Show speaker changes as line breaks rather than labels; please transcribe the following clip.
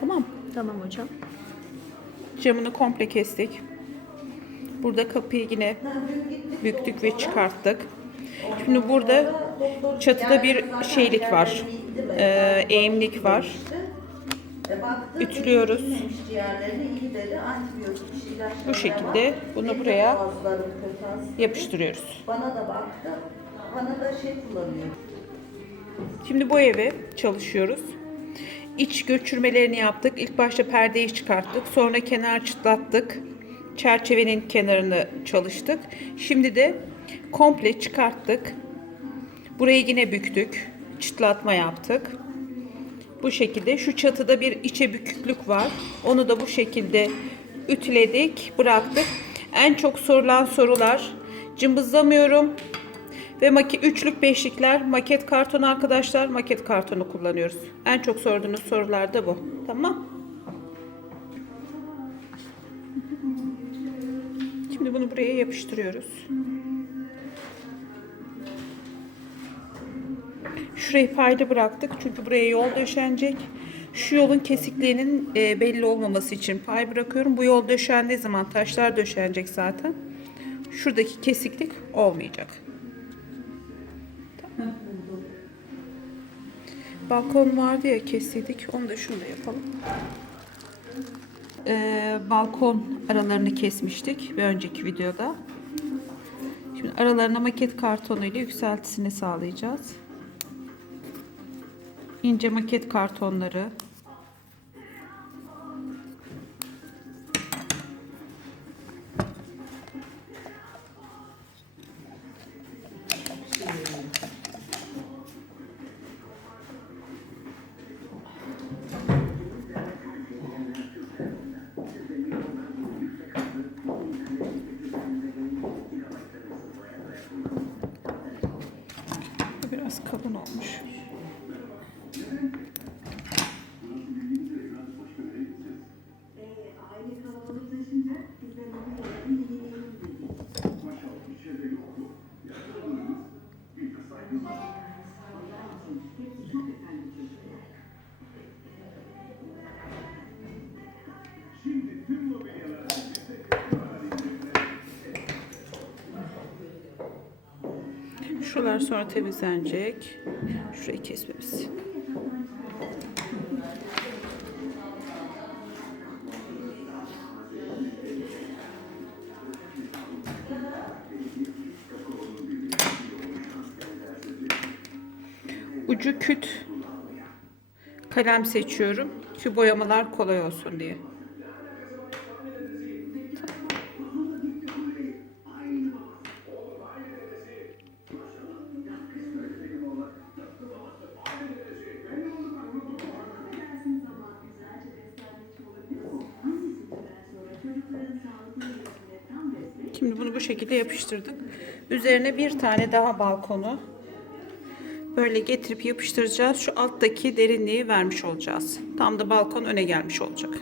Tamam.
Tamam hocam.
Camını komple kestik. Burada kapıyı yine büktük ve çıkarttık. Şimdi burada çatıda bir şeylik var. Ee, eğimlik var.
E,
Ütülüyoruz. Bu şekilde bunu buraya. Yapıştırıyoruz.
Bana da baktı. Bana da şey kullanıyor.
Şimdi bu eve çalışıyoruz. İç göçürmelerini yaptık. İlk başta perdeyi çıkarttık. Sonra kenar çıtlattık. Çerçevenin kenarını çalıştık. Şimdi de komple çıkarttık. Burayı yine büktük. Çıtlatma yaptık. Bu şekilde şu çatıda bir içe büküklük var. Onu da bu şekilde ütüledik, bıraktık. En çok sorulan sorular cımbızlamıyorum ve maki üçlük beşlikler maket karton arkadaşlar maket kartonu kullanıyoruz. En çok sorduğunuz sorular da bu. Tamam? Şimdi bunu buraya yapıştırıyoruz. Şurayı payda bıraktık çünkü buraya yol döşenecek. Şu yolun kesikliğinin e, belli olmaması için pay bırakıyorum. Bu yol döşendiği zaman taşlar döşenecek zaten. Şuradaki kesiklik olmayacak. Balkon vardı ya kesiydik. Onu da şunu da yapalım. Ee, balkon aralarını kesmiştik bir önceki videoda. Şimdi aralarına maket kartonu ile yükseltisini sağlayacağız. İnce maket kartonları Kalın olmuş. Şuralar sonra temizlenecek. Şurayı kesmemiz. Ucu küt kalem seçiyorum ki boyamalar kolay olsun diye. Şimdi bunu bu şekilde yapıştırdık. Üzerine bir tane daha balkonu böyle getirip yapıştıracağız. Şu alttaki derinliği vermiş olacağız. Tam da balkon öne gelmiş olacak.